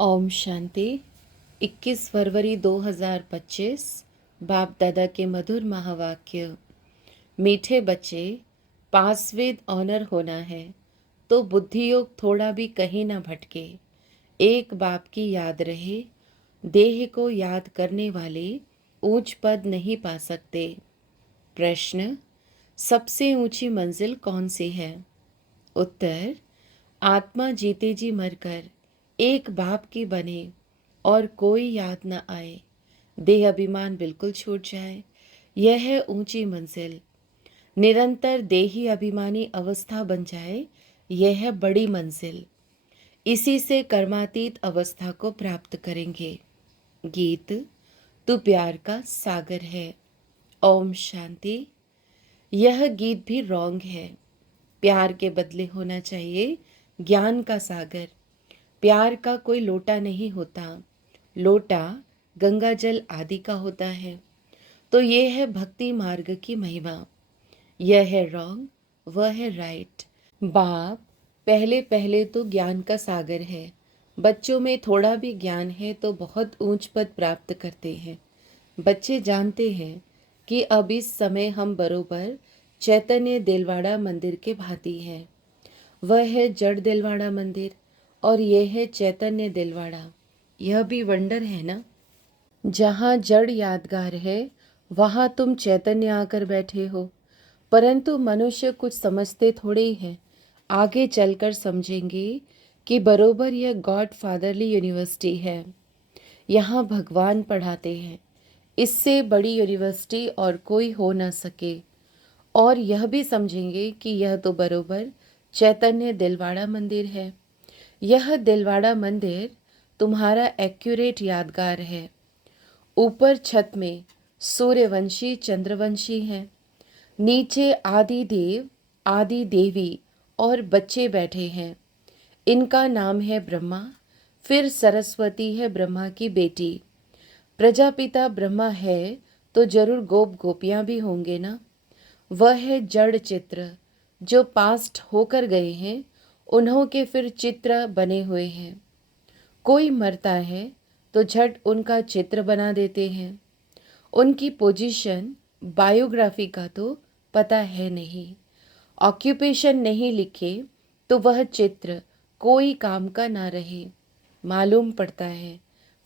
ओम शांति। 21 फरवरी 2025। बाप दादा के मधुर महावाक्य। मीठे बच्चे, पास विद ऑनर होना है तो बुद्धि योग थोड़ा भी कहीं ना भटके। एक बाप की याद रहे। देह को याद करने वाले ऊंच पद नहीं पा सकते। प्रश्न: सबसे ऊंची मंजिल कौन सी है? उत्तर: आत्मा जीते जी मरकर एक बाप की बने और कोई याद न आए, देह अभिमान बिल्कुल छूट जाए, यह है ऊंची मंजिल। निरंतर देही अभिमानी अवस्था बन जाए, यह है बड़ी मंजिल। इसी से कर्मातीत अवस्था को प्राप्त करेंगे। गीत: तू प्यार का सागर है। ओम शांति। यह गीत भी रॉन्ग है। प्यार के बदले होना चाहिए ज्ञान का सागर। प्यार का कोई लोटा नहीं होता, लोटा गंगा जल आदि का होता है। तो ये है भक्ति मार्ग की महिमा। यह है रॉन्ग, वह है राइट। बाप पहले पहले तो ज्ञान का सागर है। बच्चों में थोड़ा भी ज्ञान है तो बहुत ऊंच पद प्राप्त करते हैं। बच्चे जानते हैं कि अब इस समय हम बरोबर चैतन्य दिलवाड़ा मंदिर के भांति हैं। वह है जड़ दिलवाड़ा मंदिर और यह है चैतन्य दिलवाड़ा। यह भी वंडर है ना। जहाँ जड़ यादगार है वहाँ तुम चैतन्य आकर बैठे हो। परंतु मनुष्य कुछ समझते थोड़े ही है। आगे चलकर समझेंगे कि बरोबर यह गॉड फादरली यूनिवर्सिटी है। यहाँ भगवान पढ़ाते हैं। इससे बड़ी यूनिवर्सिटी और कोई हो न सके। और यह भी समझेंगे कि यह तो बरोबर चैतन्य दिलवाड़ा मंदिर है। यह दिलवाड़ा मंदिर तुम्हारा एक्यूरेट यादगार है। ऊपर छत में सूर्यवंशी चंद्रवंशी हैं, नीचे आदि देव आदि देवी और बच्चे बैठे हैं। इनका नाम है ब्रह्मा। फिर सरस्वती है ब्रह्मा की बेटी। प्रजापिता ब्रह्मा है तो जरूर गोप गोपियाँ भी होंगे ना। वह है जड़ चित्र। जो पास्ट होकर गए हैं उन्हों के फिर चित्र बने हुए हैं। कोई मरता है तो झट उनका चित्र बना देते हैं। उनकी पोजीशन बायोग्राफी का तो पता है नहीं। ऑक्यूपेशन नहीं लिखे तो वह चित्र कोई काम का ना रहे। मालूम पड़ता है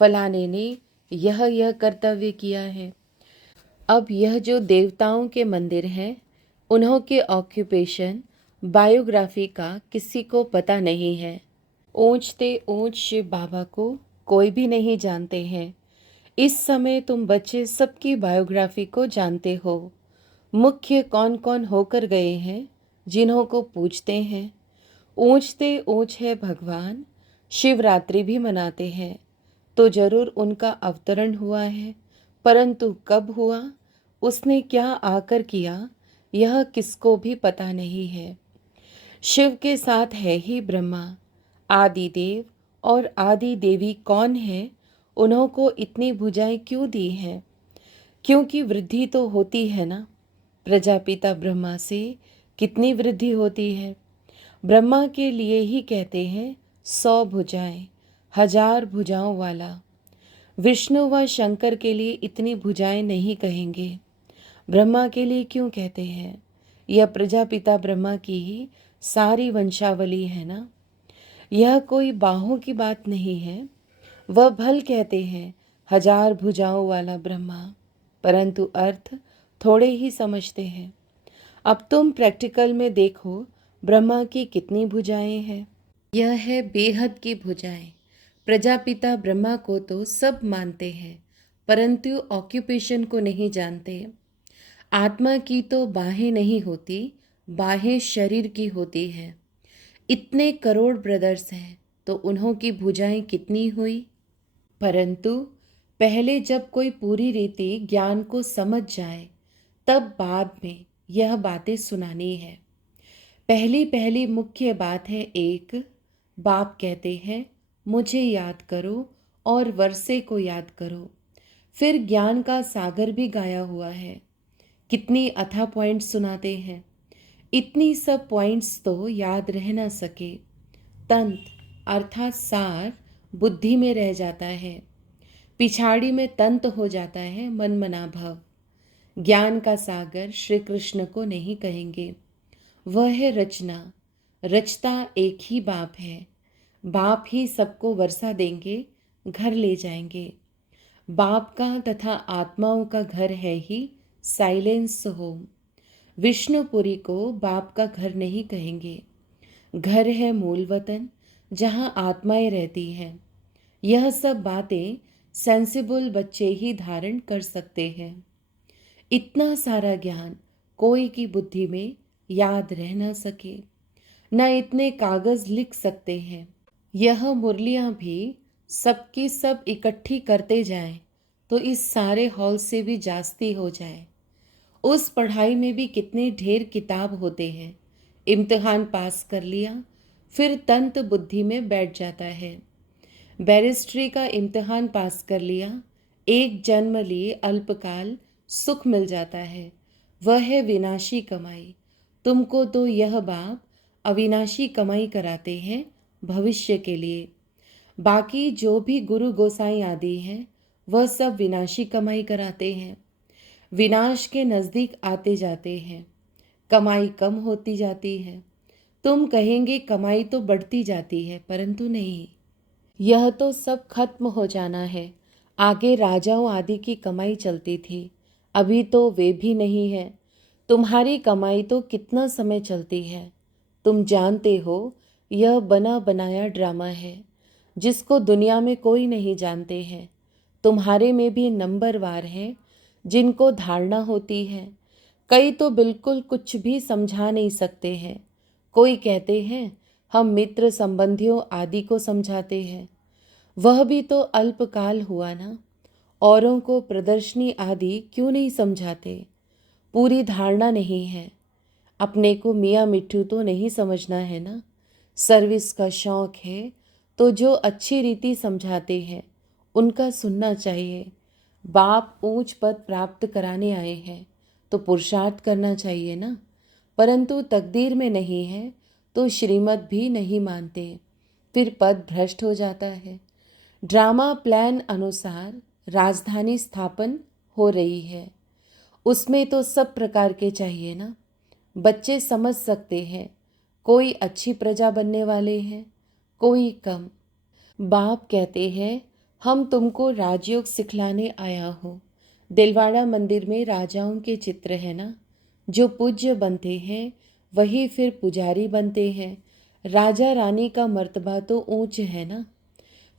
फलाने ने यह कर्तव्य किया है। अब यह जो देवताओं के मंदिर हैं उन्हों के ऑक्यूपेशन बायोग्राफी का किसी को पता नहीं है। ऊंचते ऊंच शिव बाबा को कोई भी नहीं जानते हैं। इस समय तुम बच्चे सबकी बायोग्राफी को जानते हो। मुख्य कौन कौन होकर गए हैं जिन्हों को पूछते हैं। ऊंचते ऊंच है भगवान। शिवरात्रि भी मनाते हैं तो जरूर उनका अवतरण हुआ है। परंतु कब हुआ, उसने क्या आकर किया, यह किसको भी पता नहीं है। शिव के साथ है ही ब्रह्मा। आदि देव और आदि देवी कौन है, उन्हों को इतनी भुजाएं क्यों दी हैं? क्योंकि वृद्धि तो होती है ना। प्रजापिता ब्रह्मा से कितनी वृद्धि होती है। ब्रह्मा के लिए ही कहते हैं 100 भुजाएं, 1000 भुजाओं वाला। विष्णु व शंकर के लिए इतनी भुजाएं नहीं कहेंगे। ब्रह्मा के लिए क्यों कहते हैं? यह प्रजापिता ब्रह्मा की ही सारी वंशावली है ना। यह कोई बाहों की बात नहीं है। वह भल कहते हैं 1000 भुजाओं वाला ब्रह्मा, परंतु अर्थ थोड़े ही समझते हैं। अब तुम प्रैक्टिकल में देखो ब्रह्मा की कितनी भुजाएं हैं। यह है बेहद की भुजाएं। प्रजापिता ब्रह्मा को तो सब मानते हैं परंतु ऑक्यूपेशन को नहीं जानते। आत्मा की तो बाहें नहीं होती, बाहें शरीर की होती है। इतने करोड़ ब्रदर्स हैं तो उन्हों की भुजाएं कितनी हुई। परंतु पहले जब कोई पूरी रीति ज्ञान को समझ जाए तब बाद में यह बातें सुनानी है। पहली पहली मुख्य बात है एक, बाप कहते हैं मुझे याद करो और वर्षे को याद करो। फिर ज्ञान का सागर भी गाया हुआ है। कितनी अथा पॉइंट्स सुनाते हैं। इतनी सब पॉइंट्स तो याद रह ना सके। तंत्र अर्थात सार बुद्धि में रह जाता है, पिछाड़ी में तंत हो जाता है मन मना भव। ज्ञान का सागर श्री कृष्ण को नहीं कहेंगे, वह है रचना। रचता एक ही बाप है, बाप ही सबको वर्षा देंगे, घर ले जाएंगे। बाप का तथा आत्माओं का घर है ही साइलेंस होम। विष्णुपुरी को बाप का घर नहीं कहेंगे, घर है मूल वतन जहाँ आत्माएं रहती हैं। यह सब बातें सेंसिबल बच्चे ही धारण कर सकते हैं। इतना सारा ज्ञान कोई की बुद्धि में याद रह न सके, न इतने कागज लिख सकते हैं। यह मुरलियां भी सबकी सब इकट्ठी करते जाएं तो इस सारे हॉल से भी जास्ती हो जाए। उस पढ़ाई में भी कितने ढेर किताब होते हैं। इम्तिहान पास कर लिया, फिर तंत बुद्धि में बैठ जाता है। बैरिस्ट्री का इम्तिहान पास कर लिया, एक जन्म लिए अल्पकाल सुख मिल जाता है, वह है विनाशी कमाई। तुमको तो यह बाप अविनाशी कमाई कराते हैं भविष्य के लिए। बाकी जो भी गुरु गोसाई आदि हैं वह सब विनाशी कमाई कराते हैं, विनाश के नज़दीक आते जाते हैं, कमाई कम होती जाती है। तुम कहेंगे कमाई तो बढ़ती जाती है, परंतु नहीं, यह तो सब खत्म हो जाना है। आगे राजाओं आदि की कमाई चलती थी, अभी तो वे भी नहीं है। तुम्हारी कमाई तो कितना समय चलती है, तुम जानते हो। यह बना बनाया ड्रामा है जिसको दुनिया में कोई नहीं जानते हैं। तुम्हारे में भी नंबरवार हैं जिनको धारणा होती है, कई तो बिल्कुल कुछ भी समझा नहीं सकते हैं। कोई कहते हैं हम मित्र संबंधियों आदि को समझाते हैं, वह भी तो अल्पकाल हुआ ना। औरों को प्रदर्शनी आदि क्यों नहीं समझाते, पूरी धारणा नहीं है। अपने को मियाँ मिट्ठू तो नहीं समझना है ना। सर्विस का शौक है तो जो अच्छी रीति समझाते हैं उनका सुनना चाहिए। बाप ऊंच पद प्राप्त कराने आए हैं तो पुरुषार्थ करना चाहिए ना, परंतु तकदीर में नहीं है तो श्रीमत भी नहीं मानते, फिर पद भ्रष्ट हो जाता है। ड्रामा प्लान अनुसार राजधानी स्थापन हो रही है, उसमें तो सब प्रकार के चाहिए ना। बच्चे समझ सकते हैं, कोई अच्छी प्रजा बनने वाले हैं, कोई कम। बाप कहते हैं हम तुमको राजयोग सिखलाने आया हूँ। दिलवाड़ा मंदिर में राजाओं के चित्र है ना, जो पूज्य बनते हैं वही फिर पुजारी बनते हैं। राजा रानी का मर्तबा तो ऊंच है ना।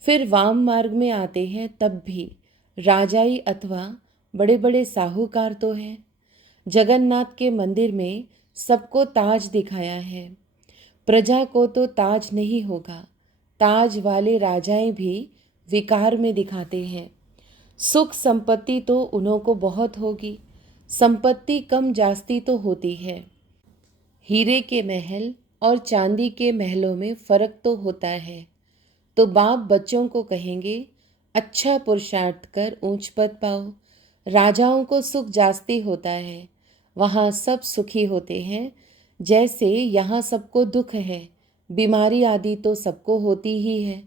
फिर वाम मार्ग में आते हैं तब भी राजाई अथवा बड़े बड़े साहूकार तो हैं। जगन्नाथ के मंदिर में सबको ताज दिखाया है, प्रजा को तो ताज नहीं होगा। ताज वाले राजाएं भी विकार में दिखाते हैं। सुख संपत्ति तो उन्हों को बहुत होगी, संपत्ति कम जास्ती तो होती है। हीरे के महल और चांदी के महलों में फर्क तो होता है। तो बाप बच्चों को कहेंगे अच्छा पुरुषार्थ कर ऊंच पद पाओ। राजाओं को सुख जास्ती होता है, वहाँ सब सुखी होते हैं। जैसे यहाँ सबको दुख है, बीमारी आदि तो सबको होती ही है,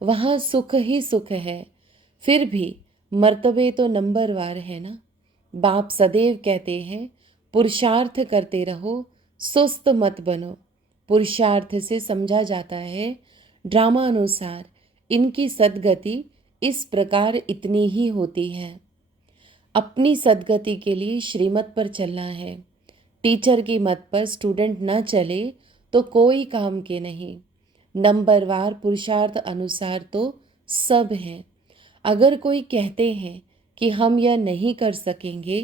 वहाँ सुख ही सुख है। फिर भी मर्तबे तो नंबरवार है ना। बाप सदैव कहते हैं पुरुषार्थ करते रहो, सुस्त मत बनो। पुरुषार्थ से समझा जाता है ड्रामा अनुसार इनकी सद्गति इस प्रकार इतनी ही होती है। अपनी सद्गति के लिए श्रीमत पर चलना है। टीचर की मत पर स्टूडेंट न चले तो कोई काम के नहीं। नंबरवार पुरुषार्थ अनुसार तो सब हैं। अगर कोई कहते हैं कि हम यह नहीं कर सकेंगे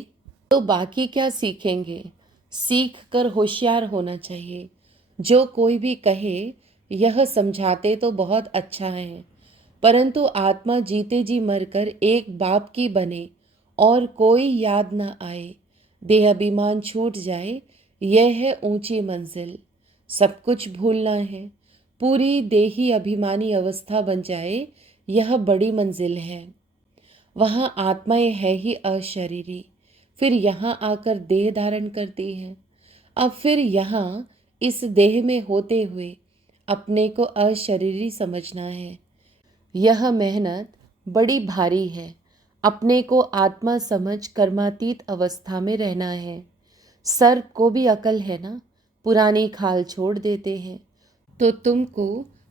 तो बाकी क्या सीखेंगे। सीख कर होशियार होना चाहिए। जो कोई भी कहे यह समझाते तो बहुत अच्छा है, परंतु आत्मा जीते जी मरकर एक बाप की बने और कोई याद न आए, देहाभिमान छूट जाए, यह है ऊंची मंजिल। सब कुछ भूलना है, पूरी देही अभिमानी अवस्था बन जाए, यह बड़ी मंजिल है। वहाँ आत्माएं है ही अशरीरी, फिर यहाँ आकर देह धारण करती हैं। अब फिर यहाँ इस देह में होते हुए अपने को अशरीरी समझना है। यह मेहनत बड़ी भारी है। अपने को आत्मा समझ कर्मातीत अवस्था में रहना है। सर्प को भी अकल है ना, पुरानी खाल छोड़ देते हैं। तो तुमको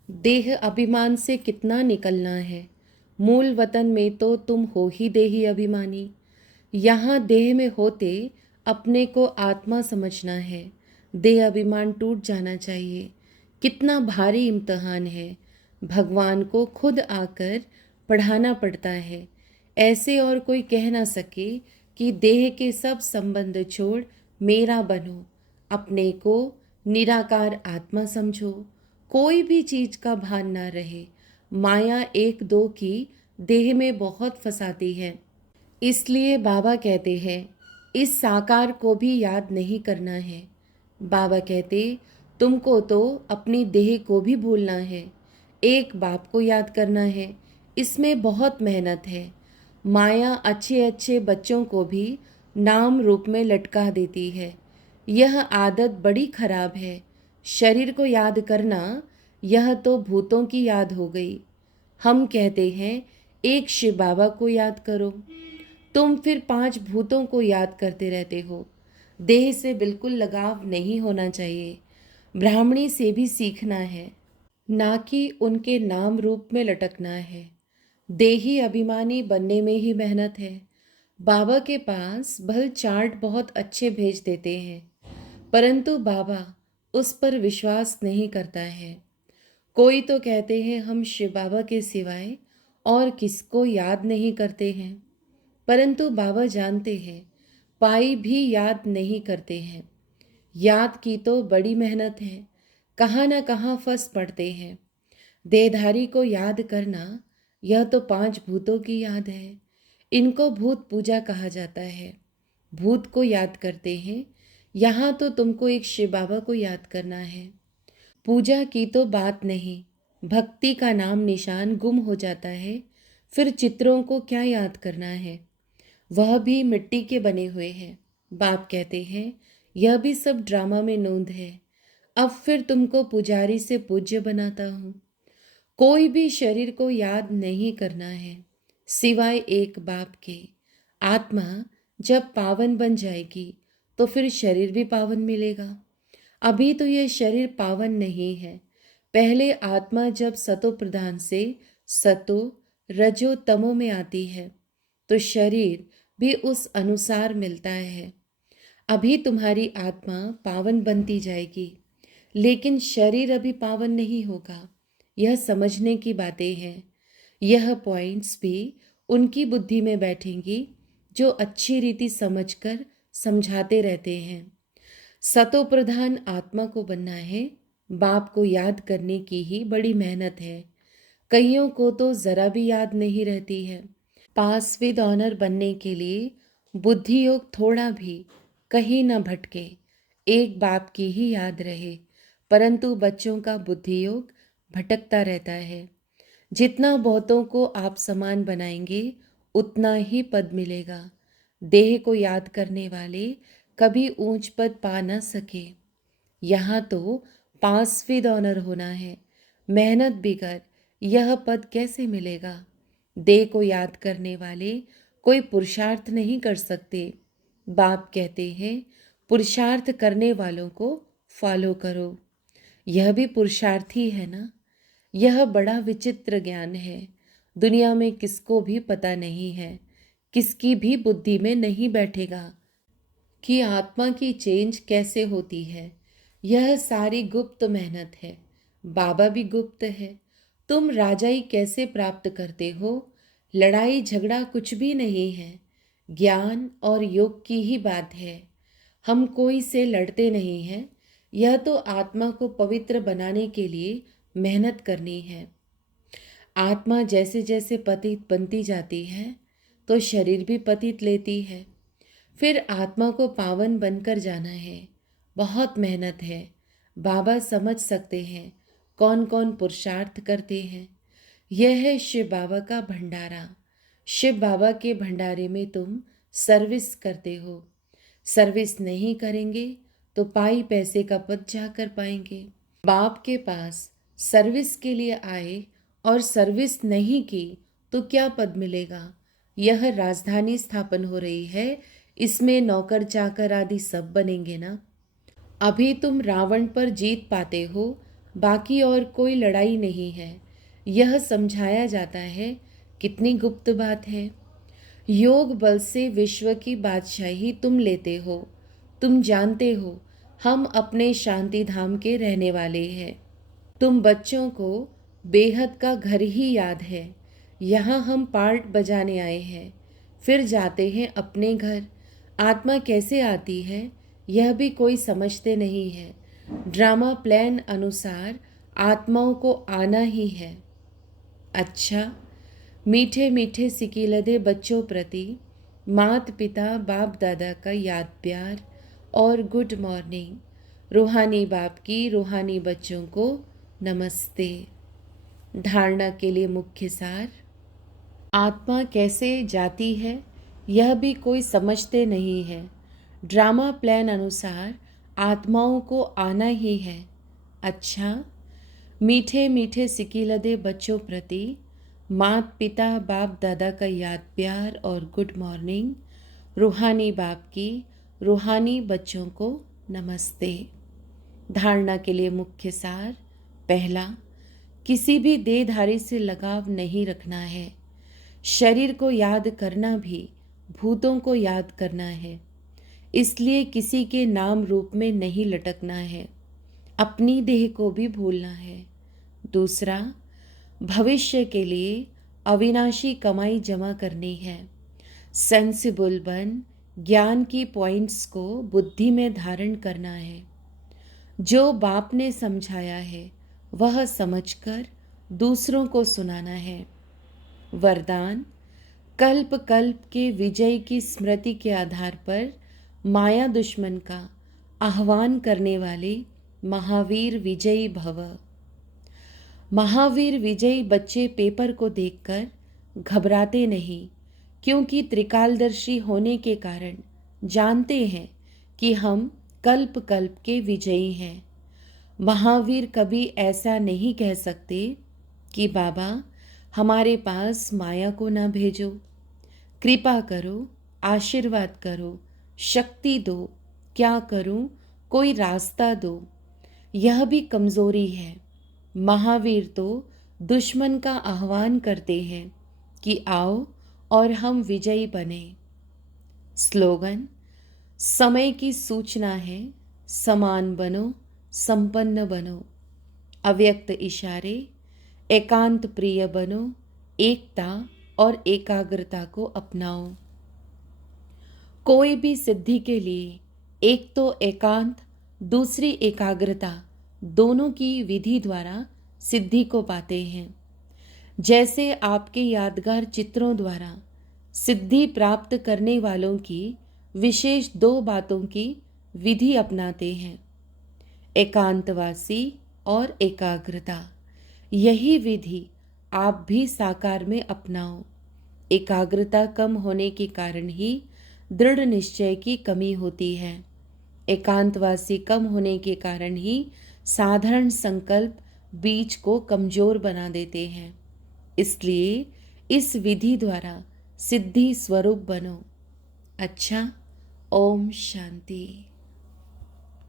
देह अभिमान से कितना निकलना है। मूल वतन में तो तुम हो ही देही अभिमानी। यहाँ देह में होते अपने को आत्मा समझना है। देह अभिमान टूट जाना चाहिए। कितना भारी इम्तहान है। भगवान को खुद आकर पढ़ाना पड़ता है। ऐसे और कोई कह ना सके कि देह के सब संबंध छोड़ मेरा बनो। अपने को निराकार आत्मा समझो। कोई भी चीज का भान ना रहे। माया एक दो की देह में बहुत फंसाती है। इसलिए बाबा कहते हैं इस साकार को भी याद नहीं करना है। बाबा कहते तुमको तो अपनी देह को भी भूलना है। एक बाप को याद करना है। इसमें बहुत मेहनत है। माया अच्छे अच्छे बच्चों को भी नाम रूप में लटका देती है। यह आदत बड़ी खराब है। शरीर को याद करना यह तो भूतों की याद हो गई। हम कहते हैं एक शिव बाबा को याद करो। तुम फिर 5 भूतों को याद करते रहते हो। देह से बिल्कुल लगाव नहीं होना चाहिए। ब्राह्मणी से भी सीखना है, ना कि उनके नाम रूप में लटकना है। देही अभिमानी बनने में ही मेहनत है। बाबा के पास भल चार्ट बहुत अच्छे भेज देते हैं, परंतु बाबा उस पर विश्वास नहीं करता है। कोई तो कहते हैं हम शिव बाबा के सिवाय और किसको याद नहीं करते हैं, परंतु बाबा जानते हैं पाई भी याद नहीं करते हैं। याद की तो बड़ी मेहनत है। कहाँ ना कहाँ फंस पड़ते हैं। देहधारी को याद करना यह तो 5 भूतों की याद है। इनको भूत पूजा कहा जाता है। भूत को याद करते हैं। यहाँ तो तुमको एक शिव बाबा को याद करना है। पूजा की तो बात नहीं, भक्ति का नाम निशान गुम हो जाता है। फिर चित्रों को क्या याद करना है। वह भी मिट्टी के बने हुए हैं। बाप कहते हैं यह भी सब ड्रामा में नोंद है। अब फिर तुमको पुजारी से पूज्य बनाता हूँ। कोई भी शरीर को याद नहीं करना है सिवाय एक बाप के। आत्मा जब पावन बन जाएगी तो फिर शरीर भी पावन मिलेगा। अभी तो यह शरीर पावन नहीं है। पहले आत्मा जब सतो प्रधान से सतो रजो तमो में आती है तो शरीर भी उस अनुसार मिलता है। अभी तुम्हारी आत्मा पावन बनती जाएगी, लेकिन शरीर अभी पावन नहीं होगा। यह समझने की बातें हैं। यह पॉइंट्स भी उनकी बुद्धि में बैठेंगी जो अच्छी रीति समझकर समझाते रहते हैं। सतो प्रधान आत्मा को बनना है। बाप को याद करने की ही बड़ी मेहनत है। कईयों को तो जरा भी याद नहीं रहती है। पास विद ऑनर बनने के लिए बुद्धि योग थोड़ा भी कहीं न भटके, एक बाप की ही याद रहे। परंतु बच्चों का बुद्धि योग भटकता रहता है। जितना बहुतों को आप समान बनाएंगे उतना ही पद मिलेगा। देह को याद करने वाले कभी ऊंच पद पा न सके। यहाँ तो पास विद ऑनर होना है। मेहनत बिगर यह पद कैसे मिलेगा। देह को याद करने वाले कोई पुरुषार्थ नहीं कर सकते। बाप कहते हैं पुरुषार्थ करने वालों को फॉलो करो। यह भी पुरुषार्थ ही है ना। यह बड़ा विचित्र ज्ञान है। दुनिया में किसको भी पता नहीं है, किसकी भी बुद्धि में नहीं बैठेगा कि आत्मा की चेंज कैसे होती है। यह सारी गुप्त मेहनत है। बाबा भी गुप्त है। तुम राजाई कैसे प्राप्त करते हो। लड़ाई झगड़ा कुछ भी नहीं है। ज्ञान और योग की ही बात है। हम कोई से लड़ते नहीं हैं। यह तो आत्मा को पवित्र बनाने के लिए मेहनत करनी है। आत्मा जैसे जैसे पतित बनती जाती है तो शरीर भी पतित लेती है। फिर आत्मा को पावन बनकर जाना है। बहुत मेहनत है। बाबा समझ सकते हैं कौन कौन पुरुषार्थ करते हैं। यह है शिव बाबा का भंडारा। शिव बाबा के भंडारे में तुम सर्विस करते हो। सर्विस नहीं करेंगे तो पाई पैसे का पद जाकर पाएंगे। बाप के पास सर्विस के लिए आए और सर्विस नहीं की तो क्या पद मिलेगा? यह राजधानी स्थापन हो रही है, इसमें नौकर चाकर आदि सब बनेंगे ना। अभी तुम रावण पर जीत पाते हो, बाकी और कोई लड़ाई नहीं है, यह समझाया जाता है। कितनी गुप्त बात है। योग बल से विश्व की बादशाही तुम लेते हो। तुम जानते हो हम अपने शांति धाम के रहने वाले हैं। तुम बच्चों को बेहद का घर ही याद है। यहाँ हम पार्ट बजाने आए हैं, फिर जाते हैं अपने घर। आत्मा कैसे आती है यह भी कोई समझते नहीं है। ड्रामा प्लान अनुसार आत्माओं को आना ही है। अच्छा, मीठे मीठे सिकीलदे बच्चों प्रति मात पिता बाप दादा का याद प्यार और गुड मॉर्निंग। रूहानी बाप की रूहानी बच्चों को नमस्ते। धारणा के लिए मुख्य सार। आत्मा कैसे जाती है यह भी कोई समझते नहीं है। ड्रामा प्लान अनुसार आत्माओं को आना ही है। अच्छा, मीठे मीठे सिकीलदे बच्चों प्रति मात पिता बाप दादा का याद प्यार और गुड मॉर्निंग। रूहानी बाप की रूहानी बच्चों को नमस्ते। धारणा के लिए मुख्य सार। पहला, किसी भी देहधारी से लगाव नहीं रखना है। शरीर को याद करना भी भूतों को याद करना है, इसलिए किसी के नाम रूप में नहीं लटकना है। अपनी देह को भी भूलना है। दूसरा, भविष्य के लिए अविनाशी कमाई जमा करनी है। सेंसिबल बन ज्ञान की पॉइंट्स को बुद्धि में धारण करना है। जो बाप ने समझाया है वह समझकर दूसरों को सुनाना है। वरदान, कल्प कल्प के विजय की स्मृति के आधार पर माया दुश्मन का आह्वान करने वाले महावीर विजयी भव। महावीर विजयी बच्चे पेपर को देखकर घबराते नहीं, क्योंकि त्रिकालदर्शी होने के कारण जानते हैं कि हम कल्प कल्प के विजयी हैं। महावीर कभी ऐसा नहीं कह सकते कि बाबा हमारे पास माया को ना भेजो, कृपा करो, आशीर्वाद करो, शक्ति दो, क्या करूं, कोई रास्ता दो। यह भी कमजोरी है। महावीर तो दुश्मन का आह्वान करते हैं कि आओ और हम विजयी बने। स्लोगन, समय की सूचना है, समान बनो, संपन्न बनो। अव्यक्त इशारे, एकांत प्रिय बनो, एकता और एकाग्रता को अपनाओ। कोई भी सिद्धि के लिए एक तो एकांत, दूसरी एकाग्रता, दोनों की विधि द्वारा सिद्धि को पाते हैं। जैसे आपके यादगार चित्रों द्वारा सिद्धि प्राप्त करने वालों की विशेष 2 बातों की विधि अपनाते हैं, एकांतवासी और एकाग्रता। यही विधि आप भी साकार में अपनाओ। एकाग्रता कम होने के कारण ही दृढ़ निश्चय की कमी होती है। एकांतवासी कम होने के कारण ही साधारण संकल्प बीज को कमजोर बना देते हैं। इसलिए इस विधि द्वारा सिद्धि स्वरूप बनो। अच्छा, ओम शांति।